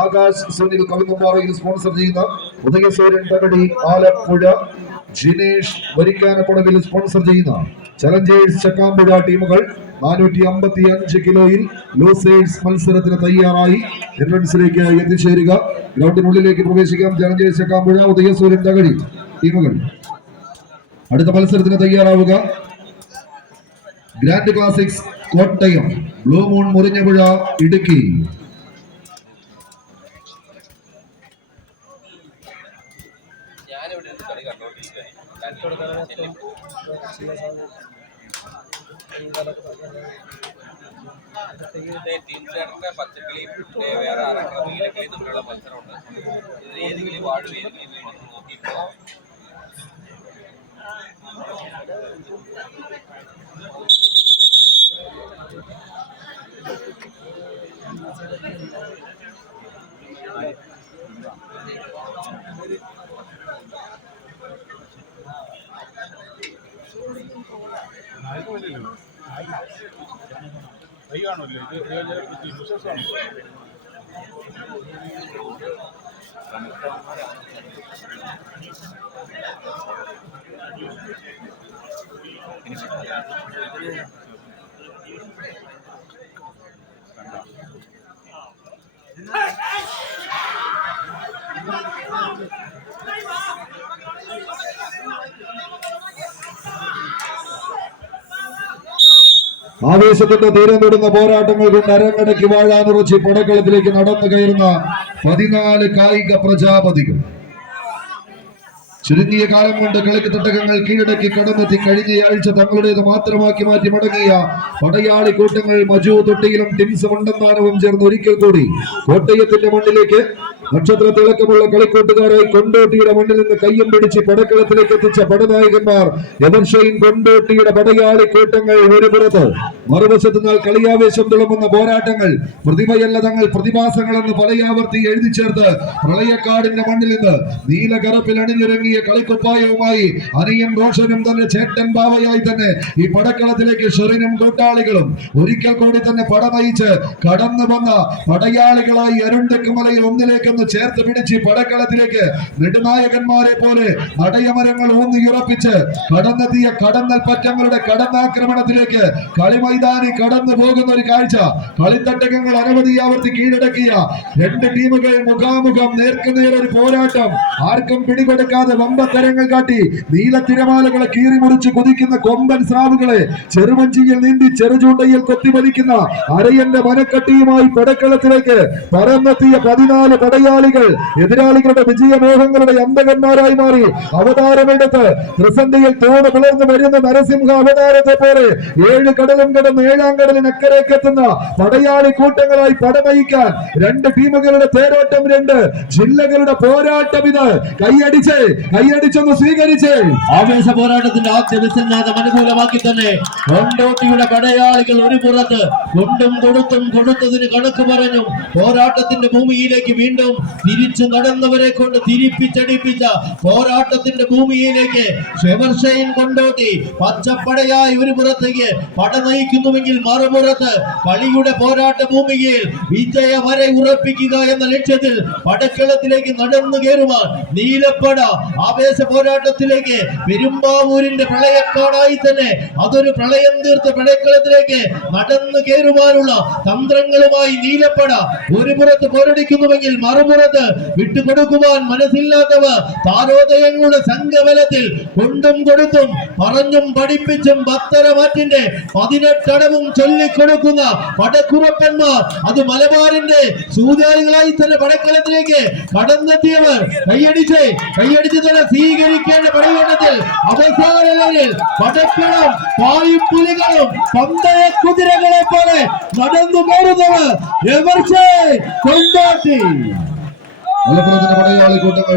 Akash Sunil കവിതമ്പാറയിൽ sponsor ചെയ്യുന്ന ഉദയസൂര്യൻ തകടി Alappuzha, Jinesh വരിക്കാനപ്പുഴയിൽ sponsor ചെയ്യുന്ന Challengers Chakkampuzha ടീമുകൾ 455 കിലോയിൽ ലൂസേഴ്സ് മത്സരത്തിന് തയ്യാറായി എൻട്രൻസിലേക്ക് എത്തിച്ചേരുക. ഗ്രൗണ്ടിനുള്ളിലേക്ക് പ്രവേശിക്കാം. ചലഞ്ചേഴ്സ് ചക്കാമ്പുഴ, ഉദയസൂര്യൻ തകടി ടീമുകൾ അടുത്ത മത്സരത്തിന് തയ്യാറാവുക. Grand classics Kottayam, blue moon Murinjapuzha, Idukki. പച്ചക്കിളി വേറെ ആരെങ്കിലും നീലക്കിളി തമ്മിലുള്ള മത്സരമുണ്ട്. ഇത് ഏതെങ്കിലും വാഴ ഏതെങ്കിലും നോക്കിയിട്ട് ആവേശത്തിന്റെ തീരം തൊടുന്ന പോരാട്ടങ്ങൾ കൊണ്ട് അരങ്ങടക്കി വാഴാനുറച്ച് പടക്കളത്തിലേക്ക് നടന്നു കയറുന്ന 14 കായിക പ്രജാപതികൾ. ചുരുങ്ങിയ കാലം കൊണ്ട് കളിക്ക് തട്ടകങ്ങൾ കീഴടക്കി കടന്നെത്തി കഴിഞ്ഞയാഴ്ച തങ്ങളുടേത് മാത്രമാക്കി മാറ്റി മടങ്ങിയ പടയാളി കൂട്ടങ്ങൾ മജു തൊട്ടിയിലും ടിൻസ് മണ്ടന്താനവും ചേർന്ന് ഒരിക്കൽ കൂടി കോട്ടയത്തിന്റെ മണ്ണിലേക്ക് നക്ഷത്ര തിളക്കമുള്ള കളിക്കൂട്ടുകാരായി കൊണ്ടോട്ടിയുടെ മണ്ണിൽ നിന്ന് കയ്യം പിടിച്ച് പടക്കളത്തിലേക്ക് എത്തിച്ച പടനായകന്മാർ എവർഷൈൻ കൊണ്ടോട്ടിയുടെ പടയാളി കൂട്ടങ്ങൾ ഒരു പുറത്ത്, മറുവശത്ത് നിന്നാൽ കളിയാവേശം തുളുമ്പുന്ന പോരാട്ടങ്ങൾ. പ്രതിഭയല്ല തങ്ങൾ പ്രതിഭാസങ്ങളെന്ന് പലയാവർത്തി എഴുതി ചേർത്ത് പ്രളയക്കാടിന്റെ മണ്ണിൽ നിന്ന് നീലകറപ്പിൽ അണിഞ്ഞിറങ്ങിയ കളിക്കുപ്പായവുമായി അനിയൻ റോഷനും തന്നെ ചേട്ടൻ ബാവയായി തന്നെ ഈ പടക്കളത്തിലേക്ക് ഷെറിനും കൂട്ടാളികളും ഒരിക്കൽ കൂടി തന്നെ പട നയിച്ച് കടന്നു വന്ന പടയാളികളായി അരുണ്ടക്കുമലയിൽ ഒന്നിലേക്കെന്ന് ചേർത്ത് പിടിച്ച് പടക്കളത്തിലേക്ക് നെടുനായകന്മാരെ പോലെ നടയമരങ്ങൾ ഊന്നിയുറപ്പിച്ച് കടന്നെത്തിയ കടന്നൽ പറ്റങ്ങളുടെ കടന്നാക്രമണത്തിലേക്ക് കളിമൈതാനി കടന്നു പോകുന്ന ഒരു കാഴ്ച. കളിത്തട്ടകങ്ങൾ അനവധി ആവർത്തി കീഴടക്കിയ രണ്ട് ടീമുകൾ മുഖാമുഖം നേർക്കുനേർ ഒരു പോരാട്ടം. ആർക്കും പിടികൊടുക്കാതെ വമ്പത്തരങ്ങൾ കാട്ടി നീലത്തിരമാലകളെ കീറിമുറിച്ച് കുതിക്കുന്ന കൊമ്പൻ സ്രാവുകളെ ചെറുമഞ്ചിയിൽ നീന്തി ചെറുചൂണ്ടയിൽ കൊത്തിമരിക്കുന്ന അരയന്റെ മനക്കട്ടിയുമായി പടക്കളത്തിലേക്ക് പറന്നെത്തിയ 14 പടയാളികൾ എതിരാളികളുടെ വിജയമോഹങ്ങളുടെ അന്തകന്മാരായി മാറി അവതാരമെടുത്ത് ത്രിസന്ധിയിൽ തൂണ് പിളർന്നു വരുന്ന നരസിംഹ അവതാരത്തെ പോലെ 7 കടലും കടന്ന് 7ാം കടലിനക്കരയ്ക്ക് എത്തുന്ന പടയാളി കൂട്ടങ്ങളായി പടനയിക്കാൻ രണ്ട് ടീമുകളുടെ തേരോട്ടം, 2 ജില്ലകളുടെ പോരാട്ടം. ഇത് കൈയടിച്ചൊന്ന് സ്വീകരിച്ച് ആവേശ പോരാട്ടത്തിന്റെ ആദ്യ വിസന്നാഥം അനുകൂലമാക്കി തന്നെ കൊണ്ടോട്ടിയുടെ പടയാളികൾ ഒരു പുറത്ത് കൊണ്ടും കൊടുത്തതിന് കണക്ക് പറഞ്ഞും പോരാട്ടത്തിന്റെ ഭൂമിയിലേക്ക് വീണ്ടും തിരിച്ചു നടന്നവരെ കൊണ്ട് തിരിപ്പിച്ചടിപ്പിച്ച പോരാട്ടത്തിന്റെ ഭൂമിയിലേക്ക് ഷെവർഷൈൻ കൊണ്ടോട്ടി പച്ചപ്പടയായി ഒരു പുറത്തേക്ക് പട നയിക്കുന്നുവെങ്കിൽ മറുപുറത്ത് കളിയുടെ പോരാട്ട ഭൂമിയിൽ വിജയ വരെ ഉറപ്പിക്കുക എന്ന ലക്ഷ്യത്തിൽ പടക്കളത്തിലേക്ക് നടന്നു കയറുവാൻ നീലപ്പട ആവേശ പോരാട്ടത്തിലേക്ക് പെരുമ്പാവൂരിന്റെ പ്രളയക്കാടായി തന്നെ അതൊരു പ്രളയം തീർത്ത പടക്കളത്തിലേക്ക് നടന്നു കയറുവാനുള്ള തന്ത്രങ്ങളുമായി നീലപ്പട ഒരു പുറത്ത് പോരടിക്കുന്നുവെങ്കിൽ മറുപുറത്ത് വിട്ടുകൊടുക്കുവാൻ മനസ്സില്ലാത്തവർ താരോദയങ്ങളുടെ സംഘബലത്തിൽ കൊണ്ടും കൊടുത്തും പറഞ്ഞും പഠിപ്പിച്ചും ഭക്തരമാറ്റിന്റെ 18 അടവും ചൊല്ലിക്കൊടുക്കുന്ന പടക്കുറപ്പന്മാർ, അത് മലബാറിന്റെ സൂചാരികളായി തന്നെ പടക്കളത്തിലേക്ക് കടന്നെത്തിയവർ കൈയടിച്ച് തന്നെ സ്വീകരിക്കേണ്ട പടയോട്ടത്തിൽ അവസാന ലെവലിൽ പടക്കളം പായുപുലികളും പന്തയ കുതിരകളെ പോലെ നടന്നു കയറുന്നവർ കൊണ്ടോട്ടി. മലപ്പുറത്തിന്റെ പടയാളി കൂട്ടങ്ങൾ